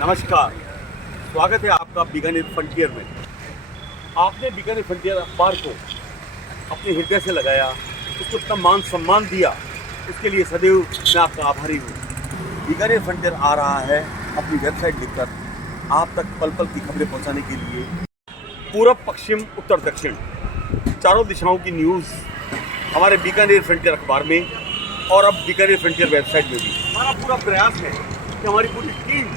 नमस्कार, स्वागत है आपका बीकानेर फ्रंटियर में। आपने बीकानेर फ्रंटियर अखबार को अपने हृदय से लगाया, उसको इतना मान सम्मान दिया, इसके लिए सदैव मैं आपका आभारी हूँ। बीकानेर फ्रंटियर आ रहा है अपनी वेबसाइट लिखकर आप तक पल पल की खबरें पहुँचाने के लिए। पूरब, पश्चिम, उत्तर, दक्षिण चारों दिशाओं की न्यूज़ हमारे बीकानेर फ्रंटियर अखबार में और अब बीकानेर फ्रंटियर वेबसाइट में भी। हमारा पूरा प्रयास है कि हमारी पूरी टीम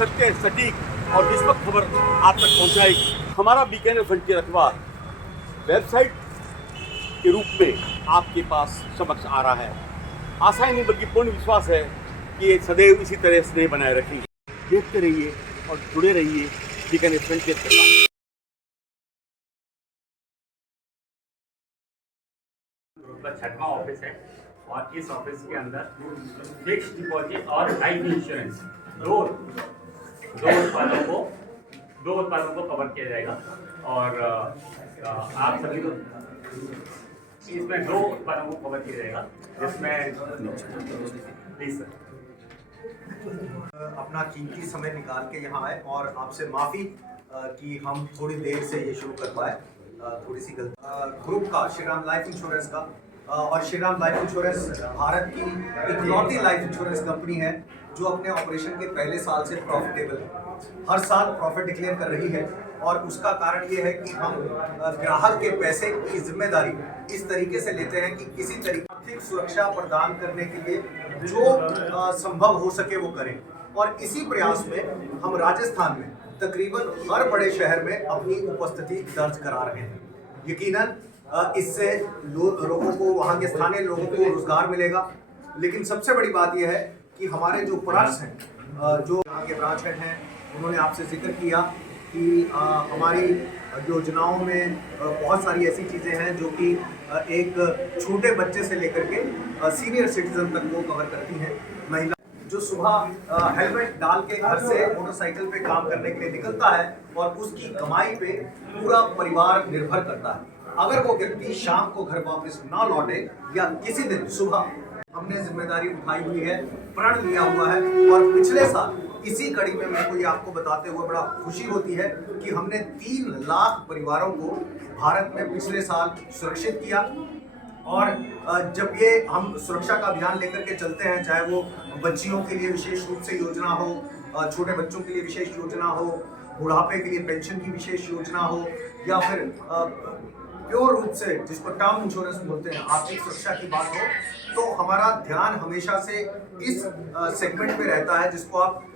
सत्य, सटीक और निष्पक्ष खबर आप तक पहुंचाएगी। हमारा बीकानेर फ्रंटियर अखबार वेबसाइट के रूप में आपके पास समक्ष आ रहा है। आशा ही नहीं बल्कि पूर्ण विश्वास है कि ये सदैव इसी तरह स्नेह बनाए रखेंगे। देखते रहिए और जुड़े रहिए बीकानेर फ्रंटियर के साथ। का 6वां ऑफिस है और इस ऑफिस के अंदर फिक्स डिपॉजिट और लाइफ इंश्योरेंस दो उत्पादों को कवर किया जाएगा। और आप सभी को इसमें 2 उत्पादों को कवर किया जाएगा, जिसमें प्लीज सर अपना कीमती समय निकाल के यहाँ आए और आपसे माफ़ी कि हम थोड़ी देर से ये शुरू कर पाए। थोड़ी सी गलती ग्रुप का, श्रीराम लाइफ इंश्योरेंस का, और श्रीराम लाइफ इंश्योरेंस भारत की इकलौती लाइफ इंश्योरेंस कंपनी है जो अपने ऑपरेशन के पहले साल से प्रॉफिटेबल है। हर साल प्रॉफिट डिक्लेयर कर रही है और उसका कारण ये है कि हम ग्राहक के पैसे की जिम्मेदारी इस तरीके से लेते हैं कि किसी तरीके आर्थिक सुरक्षा प्रदान करने के लिए जो संभव हो सके वो करें। और इसी प्रयास में हम राजस्थान में तकरीबन हर बड़े शहर में अपनी उपस्थिति दर्ज करा रहे हैं। यकीनन इससे लोगों को, वहाँ के स्थानीय लोगों को रोजगार मिलेगा। लेकिन सबसे बड़ी बात यह है कि हमारे जो प्रोडक्ट्स हैं, जो यहाँ के ब्रांच हेड हैं, उन्होंने आपसे जिक्र किया कि हमारी योजनाओं में बहुत सारी ऐसी चीज़ें हैं जो कि एक छोटे बच्चे से लेकर के सीनियर सिटीजन तक वो कवर करती हैं। महिला जो सुबह हेलमेट डाल के घर से मोटरसाइकिल पे काम करने के लिए निकलता है और उसकी कमाई पे पूरा परिवार निर्भर करता है, अगर वो व्यक्ति शाम को घर वापस ना लौटे या किसी दिन सुबह, हमने जिम्मेदारी उठाई हुई है, प्रण लिया हुआ है। और पिछले साल इसी कड़ी में मेरे को ये आपको बताते हुए बड़ा खुशी होती है कि हमने 3 लाख परिवारों को भारत में पिछले साल सुरक्षित किया। और जब ये हम सुरक्षा का अभियान लेकर के चलते हैं, चाहे वो बच्चियों के लिए विशेष रूप से योजना हो, छोटे बच्चों के लिए विशेष योजना हो, बुढ़ापे के लिए पेंशन की विशेष योजना हो, या फिर प्योर रूप से जिसको टर्म इंश्योरेंस बोलते हैं, आर्थिक सुरक्षा की बात हो, तो हमारा ध्यान हमेशा से इस सेगमेंट में रहता है जिसको आप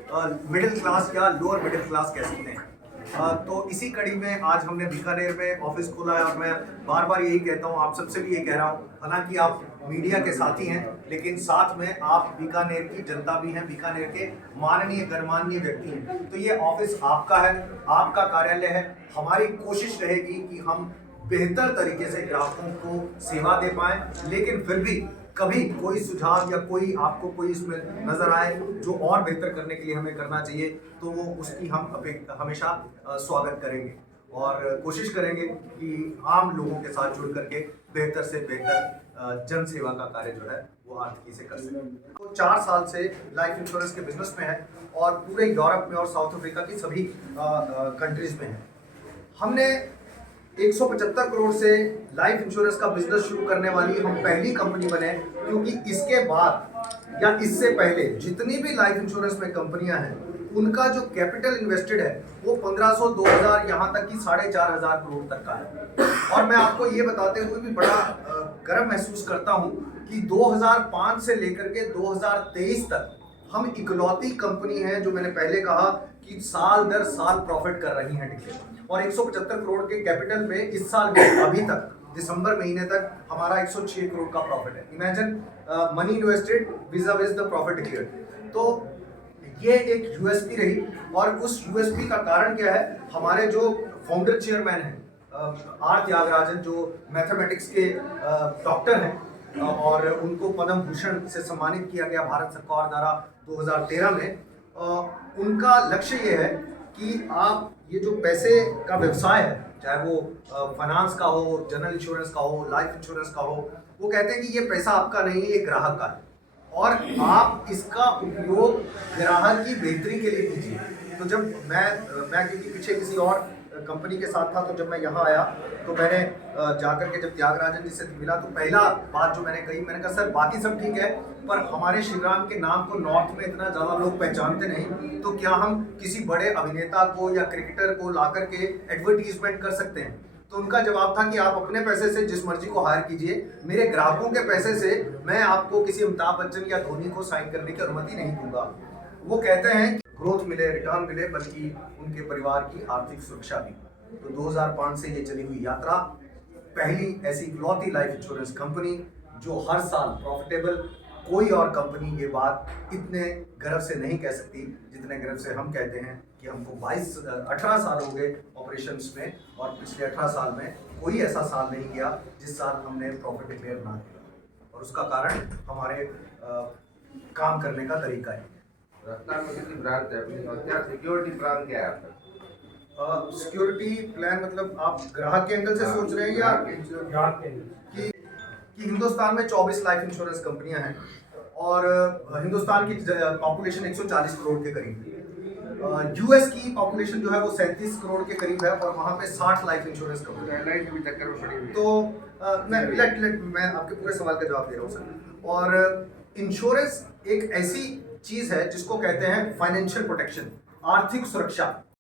मिडिल क्लास या लोअर मिडिल क्लास कह सकते हैं। तो इसी कड़ी में आज हमने बीकानेर में ऑफिस खोला है और मैं बार बार यही कहता हूँ, आप सबसे भी ये कह रहा हूँ, हालांकि आप मीडिया के साथी हैं लेकिन साथ में आप बीकानेर की जनता भी हैं, बीकानेर के माननीय गणमान्य व्यक्ति हैं। तो ये ऑफिस आपका है, आपका कार्यालय है। हमारी कोशिश रहेगी कि हम बेहतर तरीके से ग्राहकों को सेवा दे पाएं, लेकिन फिर भी कभी कोई सुझाव या कोई आपको कोई इसमें नजर आए जो और बेहतर करने के लिए हमें करना चाहिए, तो वो उसकी हम हमेशा स्वागत करेंगे और कोशिश करेंगे कि आम लोगों के साथ जुड़ करके बेहतर से बेहतर जन सेवा का कार्य जो है वो आर्थिकी से कर सकें। तो 4 साल से लाइफ इंश्योरेंस के बिजनेस में है और पूरे यूरोप में और साउथ अफ्रीका की सभी कंट्रीज में है। हमने 175 करोड़ से लाइफ इंश्योरेंस का बिजनेस शुरू करने वाली हम पहली कंपनी बने, क्योंकि इसके बाद या इससे पहले जितनी भी लाइफ इंश्योरेंस में कंपनियां हैं उनका जो कैपिटल इन्वेस्टेड है वो 1500, 2000, यहाँ तक कि 4500 करोड़ तक का है। और मैं आपको ये बताते हुए भी बड़ा गर्व महसूस करता हूँ कि 2005 से लेकर के 2023 तक हम इकलौती कंपनी है जो मैंने पहले कहा कि साल दर साल प्रॉफिट कर रही है डिक्लेयर। और 175 करोड़ के कैपिटल में इस साल में अभी तक दिसंबर महीने तक हमारा 106 करोड़ का प्रॉफिट है। Imagine money invested विज़ the profit declared. तो ये एक यूएसपी रही और उस यूएसपी का कारण क्या है, हमारे जो फाउंडर चेयरमैन हैं आर त्यागराजन, जो मैथमेटिक्स के डॉक्टर हैं और उनको पद्म भूषण से सम्मानित किया गया भारत सरकार द्वारा 2013 में। उनका लक्ष्य ये है कि आप ये जो पैसे का व्यवसाय है, चाहे वो फाइनेंस का हो, जनरल इंश्योरेंस का हो, लाइफ इंश्योरेंस का हो, वो कहते हैं कि ये पैसा आपका नहीं है, ये ग्राहक का है। और आप इसका उपयोग ग्राहक की बेहतरी के लिए कीजिए। तो जब मैं क्योंकि पीछे किसी और कंपनी के साथ था, तो जब मैं यहाँ आया तो मैंने जाकर के जब त्यागराजन जी से मिला तो पहला बात जो मैंने कही, मैंने कहा सर बाकी सब ठीक है पर हमारे श्रीराम के नाम को नॉर्थ में इतना ज़्यादा लोग पहचानते नहीं, तो क्या हम किसी बड़े अभिनेता को या क्रिकेटर को ला करके एडवर्टीजमेंट कर सकते हैं? तो उनका जवाब था कि आप अपने पैसे से जिस मर्जी को हायर कीजिए, मेरे ग्राहकों के पैसे से मैं आपको किसी अमिताभ बच्चन या धोनी को साइन करने की अनुमति नहीं दूंगा। वो कहते हैं कि ग्रोथ मिले, रिटर्न मिले, बल्कि उनके परिवार की आर्थिक सुरक्षा भी। तो 2005 से ये चली हुई यात्रा, पहली ऐसी इकलौती लाइफ इंश्योरेंस कंपनी जो हर साल प्रॉफिटेबल, कोई और कंपनी ये बात इतने गर्व से नहीं कह सकती जितने गर्व से हम कहते हैं कि हमको 18 साल हो गए ऑपरेशंस में, और पिछले 18 साल में कोई ऐसा साल नहीं गया जिस साल हमने प्रॉफिट डिक्लेयर ना किया। और उसका कारण हमारे काम करने का तरीका है। रफ्तार में कितनी ब्रांच है अपनी, और क्या सिक्योरिटी प्लान क्या है आपका? सिक्योरिटी प्लान मतलब आप ग्राहक के एंगल से सोच रहे हैं या ग्राहक के एंगल कि हिंदुस्तान में 24 लाइफ इंश्योरेंस कंपनियां हैं और हिंदुस्तान की पॉपुलेशन 140 करोड़ के करीब है। यूएस की पॉपुलेशन जो है वो 37 करोड़ के करीब है और वहाँ पे 60 लाइफ इंश्योरेंस कंपनी है। एयरलाइन भी चक्कर में पड़ी हुई है। तो मैं आपके पूरे सवाल का जवाब दे रहा हूँ सर। और इंश्योरेंस एक ऐसी चीज़ है जिसको कहते हैं फाइनेंशियल प्रोटेक्शन, आर्थिक सुरक्षा।